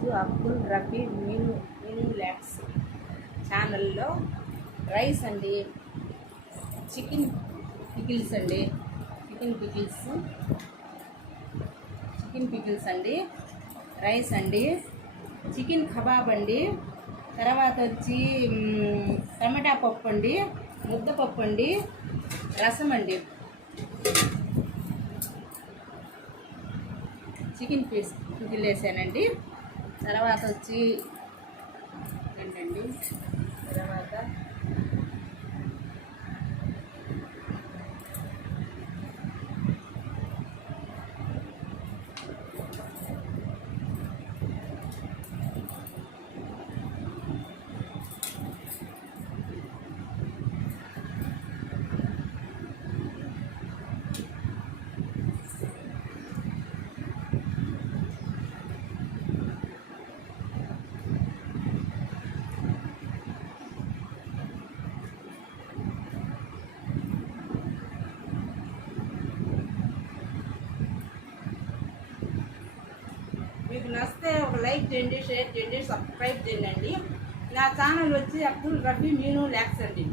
ఈరోజు అబ్దుల్ రఫీ మినీ ల్యాక్స్ ఛానల్లో రైస్ అండి, చికెన్ పికిల్స్ అండి, చికెన్ పికిల్స్ అండి, రైస్ అండి, చికెన్ కబాబ్ అండి, తర్వాత వచ్చి టమాటా పప్పు అండి, ముద్దపప్పు అండి, రసం అండి, చికెన్ పికిల్ వేసానండి. తర్వాత వచ్చి ఏంటండి, తర్వాత మీకు నచ్చితే ఒక లైక్ చేయండి, షేర్ చేయండి, సబ్స్క్రైబ్ చేయండి. నా ఛానల్ వచ్చి అబ్దుల్ రఫీ మినీ ల్యాక్స్ అండి.